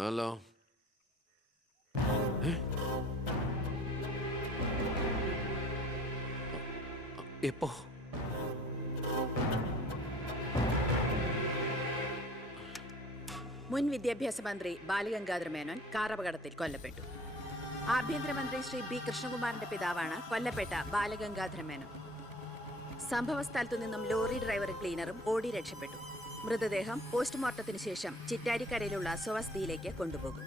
Hello. എപ്പോ? മുൻ വിദ്യാഭ്യാസ മന്ത്രി ബാലഗംഗാധര മേനോൻ കാറപകടത്തിൽ കൊല്ലപ്പെട്ടു. ആഭ്യന്തരമന്ത്രി ശ്രീ ബി കൃഷ്ണകുമാറിന്റെ പിതാവാണ് കൊല്ലപ്പെട്ട ബാലഗംഗാധര മേനോൻ. സംഭവ സ്ഥലത്തു നിന്നും ലോറി ഡ്രൈവറും ക്ലീനറും ഓടി രക്ഷപ്പെട്ടു. മൃതദേഹം പോസ്റ്റ്മോർട്ടത്തിന് ശേഷം ചിറ്റാരിക്കരയിലുള്ള സ്വവസതിയിലേക്ക് കൊണ്ടുപോകും.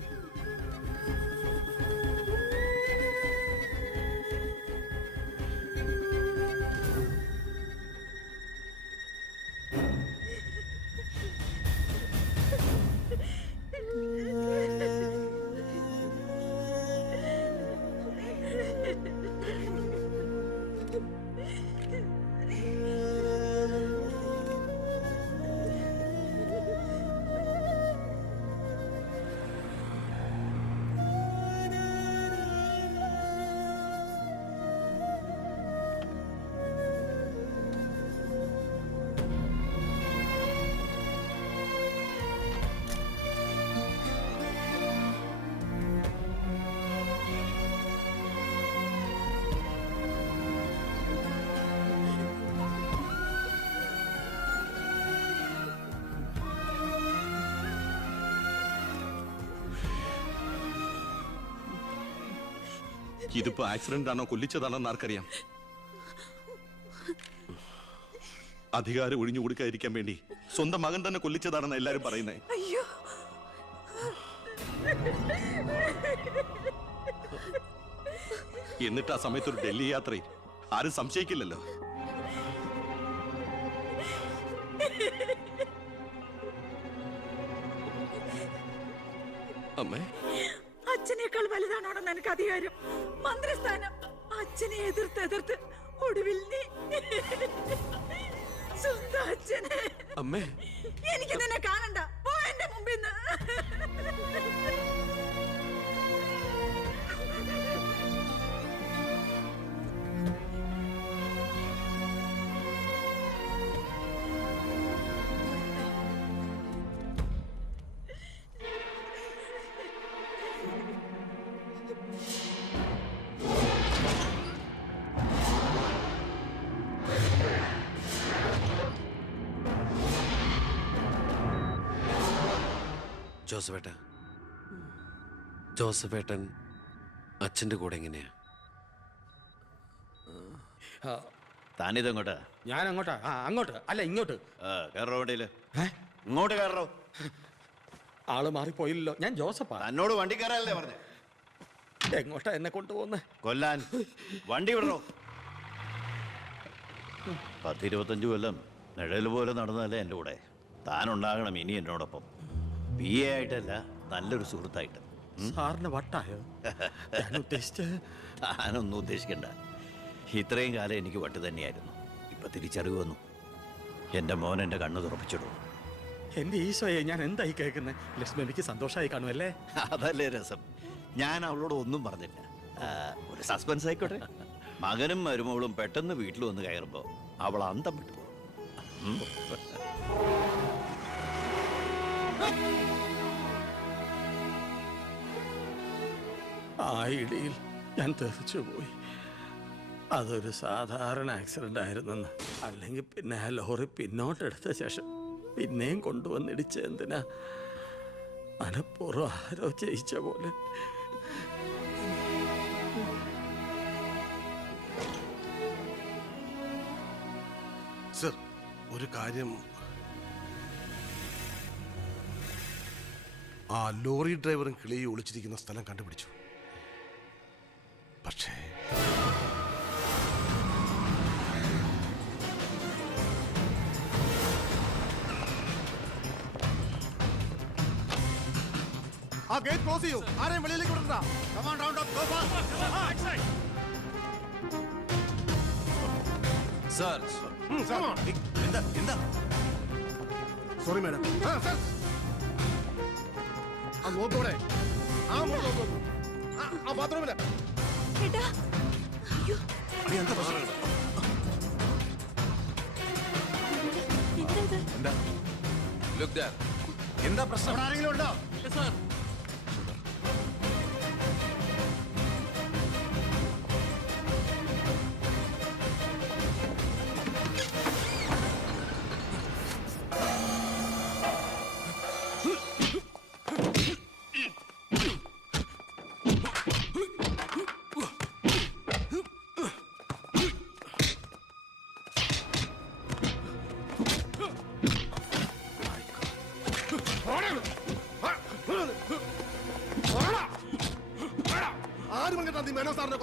ഇതിപ്പോ ആക്സിഡന്റ് ആണോ കൊല്ലിച്ചതാണോന്ന് ആർക്കറിയാം. അധികാരം ഒഴിഞ്ഞു കൊടുക്കാതിരിക്കാൻ വേണ്ടി സ്വന്തം മകൻ തന്നെ കൊല്ലിച്ചതാണെന്ന് എല്ലാരും പറയുന്നേ. എന്നിട്ട് ആ സമയത്ത് ഒരു ഡൽഹി യാത്രയിൽ ആരും സംശയിക്കില്ലല്ലോ. അമ്മേ, അച്ഛനേക്കാൾ വലുതാണോടെന്ന് എനിക്ക് അധികാരം, മന്ത്രിസ്ഥാനം. അച്ഛനെ എതിർത്ത് ഒടുവിൽ നീ സ്വന്തം അച്ഛനെ. അമ്മേ, എനിക്ക് നിന്നെ കാണണ്ട, പോ എന്റെ മുമ്പിൽ നിന്ന്. ജോസഫേട്ടൻ അച്ഛൻ്റെ കൂടെ എങ്ങനെയാ? താനിതെങ്ങോട്ടാ? ഞാൻ അങ്ങോട്ടാ. അങ്ങോട്ട് അല്ല, ഇങ്ങോട്ട്. കയറോ വണ്ടിയില്. ഇങ്ങോട്ട് കയറോ. ആള് മാറിപ്പോയില്ലല്ലോ. ഞാൻ ജോസഫാ. തന്നോട് വണ്ടി കയറാനല്ലേ പറഞ്ഞേ? എങ്ങോട്ടാ എന്നെ കൊണ്ടുപോകുന്നേ? കൊല്ലാൻ. വണ്ടി വിടണോ? 10-25 കൊല്ലം നിഴൽ പോലെ നടന്നതല്ലേ എൻ്റെ കൂടെ. താനുണ്ടാകണം ഇനി എന്നോടൊപ്പം. PA ആയിട്ടല്ല, നല്ലൊരു സുഹൃത്തായിട്ട്. സാറിന് വട്ടായോ? താനൊന്നും ഉദ്ദേശിക്കണ്ട. ഇത്രയും കാലം എനിക്ക് വട്ട് തന്നെയായിരുന്നു. ഇപ്പൊ തിരിച്ചറിവ് വന്നു. എൻ്റെ മോൻ എൻ്റെ കണ്ണ് തുറപ്പിച്ചിടും. എന്റെ ഈശോയെ, ഞാൻ എന്തായി കേൾക്കുന്നത്? ലക്ഷ്മിക്ക് സന്തോഷമായി കാണുമല്ലേ? അതല്ലേ രസം. ഞാൻ അവളോട് ഒന്നും പറഞ്ഞില്ല. ഒരു സസ്പെൻസ് ആയിക്കോട്ടെ. മകനും മരുമകളും പെട്ടെന്ന് വീട്ടിൽ വന്ന് കയറുമ്പോ അവൾ അന്തം വിട്ടു. ആ ഇടിയിൽ ഞാൻ തെറിച്ചുപോയി. അതൊരു സാധാരണ ആക്സിഡന്റ് ആയിരുന്നെന്ന്. അല്ലെങ്കിൽ പിന്നെ ആ ലോറി പിന്നോട്ടെടുത്ത ശേഷം പിന്നെയും കൊണ്ടുവന്നിടിച്ച എന്തിനാ? മനപ്പൂർവ്വം ആരോ ജയിച്ച പോലെ. സർ, ഒരു കാര്യം, ആ ലോറി ഡ്രൈവറും കിളിയും ഒളിച്ചിരിക്കുന്ന സ്ഥലം കണ്ടുപിടിച്ചു. പക്ഷേ ആ ഗേറ്റ് ക്ലോസ് ചെയ്യൂ. ആരെയും വെളിയിലേക്ക് വിടണ്ട. Sorry madam. നോക്കൂടെ? ആ ബാത്റൂമില് എന്താ പ്രശ്നം? ആരെങ്കിലും ഉണ്ടോ?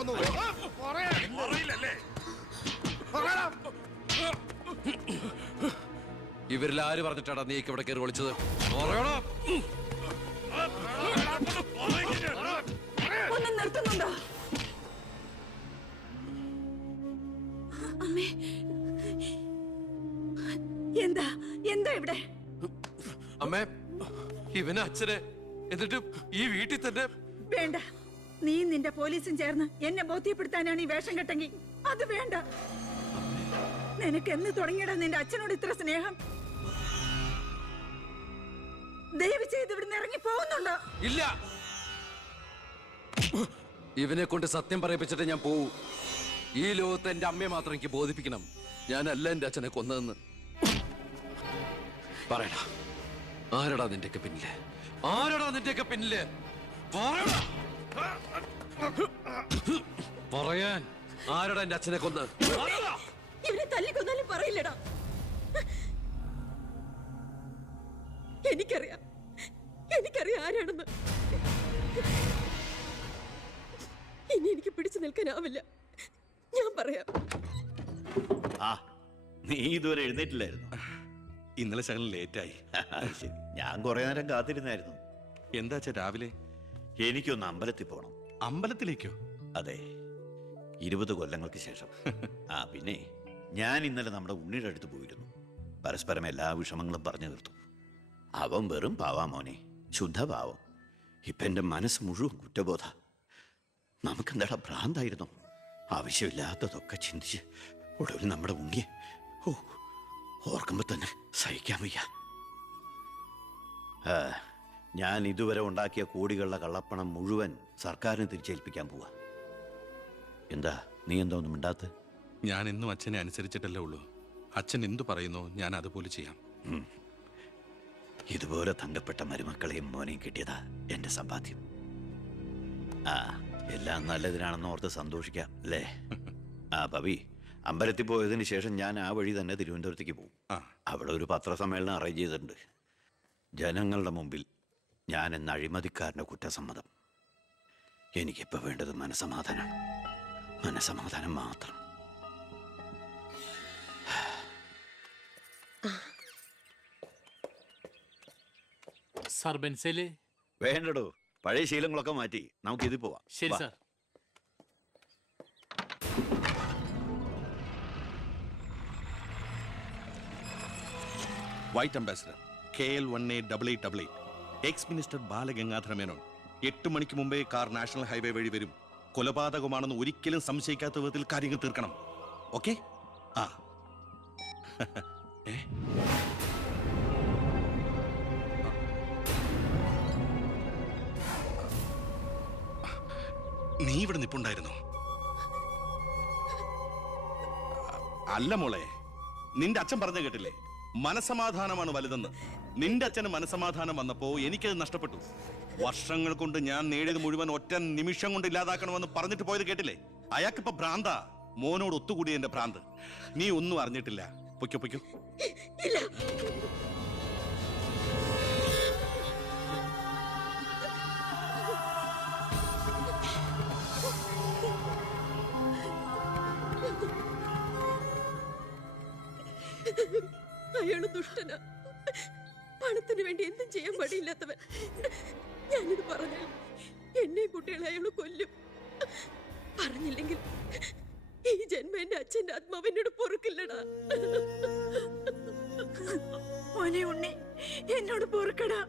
കൊന്നത് പറയടാ. ഇവരിൽ ആര് പറഞ്ഞിട്ടാടാ നീ ഇവിടെ കയറി വിളിച്ചത്? പറയടാ. ഒന്ന് നിർത്തുന്നുണ്ടോ? അമ്മേ, എന്താ എന്താ ഇവിടെ? അമ്മേ, ഇവന് അച്ഛനെ, എന്നിട്ട് ഈ വീട്ടിൽ തന്നെ. വേണ്ട, നീ നിന്റെ പോലീസും ചേർന്ന് എന്നെ ബോധ്യപ്പെടുത്താനാണ് ഈ വേഷം കെട്ടെങ്കിൽ അത് വേണ്ട. നിനക്ക് എന്ന് തുടങ്ങിയടാ നിന്റെ അച്ഛനോട് ഇത്ര സ്നേഹം? ദയവ് ചെയ്ത് ഇവിടുന്ന് ഇറങ്ങി പോകുന്നുണ്ടോ? ഇല്ല, ഇവനെ കൊണ്ട് സത്യം പറയിപ്പിച്ചിട്ട് ഞാൻ പോവൂ. ഈ ലോകത്ത് എന്റെ അമ്മയെ മാത്രം എനിക്ക് ബോധിപ്പിക്കണം, ഞാനല്ല എന്റെ അച്ഛനെ കൊന്നതെന്ന്. പറയടാ, ആരടാ നിന്റെയൊക്കെ പിന്നില്? ആരടാ നിന്റെയൊക്കെ പിന്നില്? പറയടാ. പറയാൻ ആരടാ എന്റെ അച്ഛനെ കൊന്ന്? ഇവനെ തല്ലിക്കൊന്നാലും പറയില്ലടാ. എനിക്കറിയാം ആരാണെന്ന്. ഇനി എനിക്ക് പിടിച്ചു നിൽക്കാനാവില്ല. ഞാൻ പറയാം. ആ, നീ ഇതുവരെ എഴുന്നേറ്റില്ലായിരുന്നു. ഇന്നലെ ശകലം ലേറ്റായി. ശരി, ഞാൻ കുറെ നേരം കാത്തിരുന്നായിരുന്നു. എന്താ അച്ഛാ രാവിലെ? എനിക്കൊന്ന് അമ്പലത്തിൽ പോകണം. അമ്പലത്തിലേക്കോ? അതെ, 20 കൊല്ലങ്ങൾക്ക് ശേഷം. ആ പിന്നെ ഞാൻ ഇന്നലെ നമ്മുടെ ഉണ്ണിയുടെ അടുത്ത് പോയിരുന്നു. പരസ്പരം എല്ലാ വിഷമങ്ങളും പറഞ്ഞു തീർത്തു. അവൻ വെറും പാവാ മോനെ, ശുദ്ധഭാവം. ഇപ്പൊ എന്റെ മനസ്സ് മുഴുവൻ കുറ്റബോധ. നമുക്കെന്താടാ ഭ്രാന്തായിരുന്നു? ആവശ്യമില്ലാത്തതൊക്കെ ചിന്തിച്ച് ഒടുവിൽ നമ്മുടെ ഉണ്ണിയെ ഓർക്കുമ്പോ തന്നെ സഹിക്കാൻ വയ്യ. ഞാൻ ഇതുവരെ ഉണ്ടാക്കിയ കോടികളുടെ കള്ളപ്പണം മുഴുവൻ സർക്കാരിന് തിരിച്ചേൽപ്പിക്കാൻ പോവാ. എന്താ നീ എന്താ ഒന്നും മിണ്ടാത്ത? ഞാൻ എന്നും അച്ഛനെ അനുസരിച്ചിട്ടല്ലേ ഉള്ളൂ. അച്ഛൻ എന്തു പറയുന്നോ ഞാൻ അതുപോലെ ചെയ്യാം. ഇതുപോലെ തങ്കപ്പെട്ട മരുമക്കളെയും മോനെയും കിട്ടിയതാ എന്റെ സമ്പാദ്യം. ആ, എല്ലാം നല്ലതിനാണെന്ന് ഓർത്ത് സന്തോഷിക്കാം അല്ലേ? ആ പവി, അമ്പലത്തിൽ പോയതിന് ശേഷം ഞാൻ ആ വഴി തന്നെ തിരുവനന്തപുരത്തേക്ക് പോകും. അവിടെ ഒരു പത്രസമ്മേളനം അറേഞ്ച് ചെയ്തിട്ടുണ്ട്. ജനങ്ങളുടെ മുമ്പിൽ ഞാൻ എന്ന അഴിമതിക്കാരൻ്റെ കുറ്റസമ്മതം. എനിക്കിപ്പോൾ വേണ്ടത് മനസമാധാനമാണ്. മനസമാധാനം മാത്രം. സാർ ബെൻസേല്? വേണ്ടടോ, പഴയ ശീലങ്ങളൊക്കെ മാറ്റി നമുക്ക് ഇതിൽ പോവാം. ശരി വാ. Sir. White ambassador KL188888 X minister Balagangadhara Menon. 8 മണിക്ക് മുമ്പേ കാർ നാഷണൽ ഹൈവേ വഴി വരും. കൊലപാതകമാണെന്ന് ഒരിക്കലും സംശയിക്കാത്ത വിധത്തിൽ കാര്യങ്ങൾ തീർക്കണം. ഓക്കെ? ആ. നീ ഇവിടെ നിപ്പുണ്ടായിരുന്നോ? അല്ല മോളെ, നിന്റെ അച്ഛൻ പറഞ്ഞ കേട്ടില്ലേ, മനസമാധാനമാണ് വലുതെന്ന്. നിന്റെ അച്ഛന് മനസമാധാനം വന്നപ്പോ എനിക്കത് നഷ്ടപ്പെട്ടു. വർഷങ്ങൾ കൊണ്ട് ഞാൻ നേടിയത് മുഴുവൻ ഒറ്റ നിമിഷം കൊണ്ട് ഇല്ലാതാക്കണമെന്ന് പറഞ്ഞിട്ട് പോയത് കേട്ടില്ലേ? അയാൾക്കിപ്പോ ഭ്രാന്താ. മോനോട് ഒത്തുകൂടിയ എന്റെ ഭ്രാന്ത്. നീ ഒന്നും അറിഞ്ഞിട്ടില്ല. പൊയ്ക്കോ പൊയ്ക്കോ. അയാള് ദുഷ്ടനാ. പണത്തിന് വേണ്ടി എന്തും ചെയ്യാൻ മടിയില്ലാത്തവൻ. ഞാനിത് പറഞ്ഞാൽ എന്നെ കുട്ടികളെ അയാള് കൊല്ലും. പറഞ്ഞില്ലെങ്കിൽ ഈ ജന്മ എന്റെ അച്ഛന്റെ ആത്മാവ് എന്നോട് പൊറുക്കില്ലടാ. മോനെ ഉണ്ണി, എന്നോട് പൊറുക്കടാ.